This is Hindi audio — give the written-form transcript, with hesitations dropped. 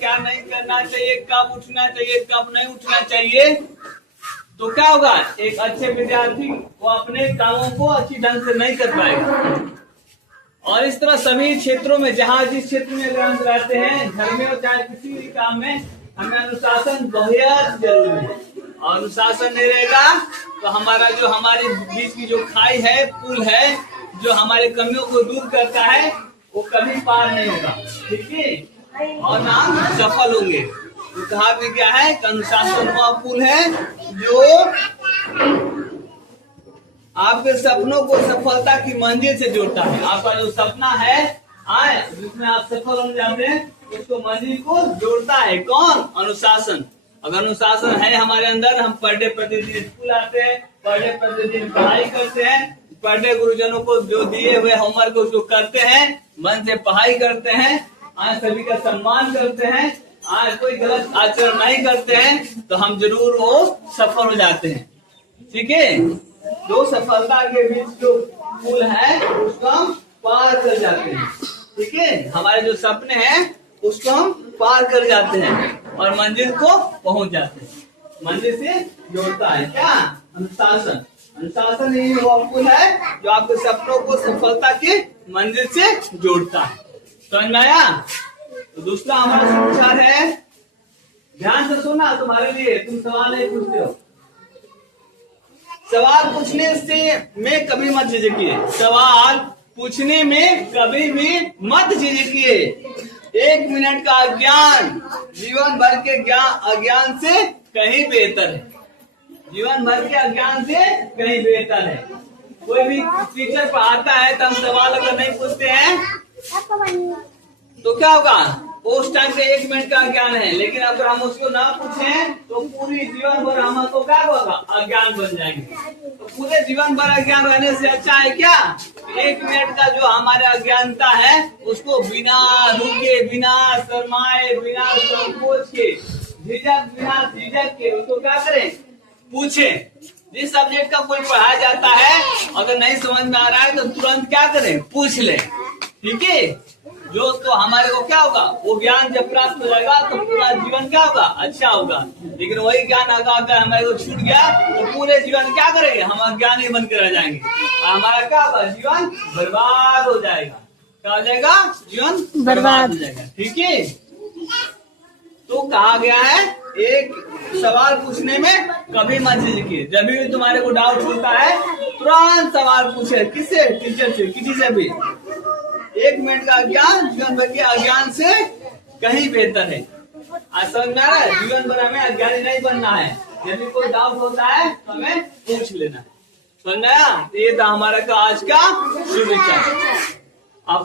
क्या नहीं करना चाहिए, कब उठना चाहिए, कब नहीं उठना चाहिए, तो क्या होगा, एक अच्छे विद्यार्थी वो अपने कामों को अच्छी ढंग से नहीं कर पाएगा। और इस तरह सभी क्षेत्रों में, जहाँ जिस क्षेत्र में अगर हम रहते हैं, घर में और चाहे किसी भी काम में, हमें अनुशासन बहुत जरूरी है। और अनुशासन नहीं रहेगा तो हमारे बीच की जो खाई है, पुल है, जो हमारे कमियों को दूर करता है, वो कभी पार नहीं होगा, ठीक है, और ना सफल होंगे। तो कहा भी क्या है, अनुशासन वह पुल है जो आपके सपनों को सफलता की मंजिल से जोड़ता है। आपका जो सपना है जिसमें आप सफल हो जाते हैं, उसको मंजिल को जोड़ता है कौन? अनुशासन। अगर अनुशासन है हमारे अंदर, हम पर डे प्रतिदिन स्कूल आते हैं, पर डे प्रतिदिन पढ़ाई करते हैं, पर डे गुरुजनों को जो दिए हुए होमवर्क उसको करते हैं, मन से पढ़ाई करते हैं, आज सभी का सम्मान करते हैं, आज कोई गलत आचरण नहीं करते हैं, तो हम जरूर वो सफल हो जाते हैं, ठीक है। जो सफलता के बीच जो पुल है उसको हम पार कर जाते हैं, ठीक है। हमारे जो सपने हैं उसको हम पार कर जाते हैं और मंजिल को पहुंच जाते हैं। मंजिल से जोड़ता है क्या? अनुशासन। अनुशासन ही वो पुल है जो आपके सपनों को सफलता की मंजिल से जोड़ता है। समझ में आया? तो दूसरा हमारा विचार है, ध्यान से सुनना, तुम्हारे लिए, तुम सवाल नहीं पूछते हो। सवाल पूछने से में कभी मत झिझकिए, सवाल पूछने में कभी भी मत झिझकिए। 1 मिनट का अज्ञान जीवन भर के अज्ञान से कहीं बेहतर है। जीवन भर के अज्ञान से कहीं बेहतर है। कोई भी टीचर पढ़ाता है तो हम सवाल अगर नहीं पूछते हैं तो क्या होगा, उस टाइम पे 1 मिनट का ज्ञान है, लेकिन अगर हम उसको ना पूछें तो पूरी जीवन भर हमको क्या होगा, अज्ञान बन जाएंगे। तो पूरे जीवन भर अज्ञान रहने से अच्छा है क्या, 1 मिनट का जो हमारे अज्ञानता है उसको बिना रुके, बिना शर्माए, बिना संकोच के, बिना झिझक के उसको क्या करें, पूछे। जिस सब्जेक्ट का कोई पढ़ाया जाता है, अगर नहीं समझ में आ रहा है तो तुरंत क्या करें, पूछ ले, ठीक है। जो तो हमारे को क्या होगा, वो ज्ञान जब प्राप्त हो जाएगा तो पूरा जीवन क्या होगा, अच्छा होगा। लेकिन वही ज्ञान अगर हमारे को छूट गया तो पूरे जीवन क्या करेंगे, हम अज्ञानी बन के रह जाएंगे और हमारा क्या होगा, जीवन बर्बाद हो जाएगा। क्या हो जाएगा, जीवन बर्बाद हो जाएगा, ठीक है। तो कहा गया है, एक सवाल पूछने में कभी मत झिझकिए। जब भी तुम्हारे को डाउट होता है तुरंत सवाल पूछे, किससे, टीचर से, किसी से भी। 1 मिनट का ज्ञान जीवन भर के अज्ञान से कहीं बेहतर है। आज समझ में आ रहा है, जीवन भर हमें अज्ञानी नहीं बनना है। यदि कोई डाउट होता है तो हमें पूछ लेना है। समझ में आया? ये था हमारा आज का शुभ विचार।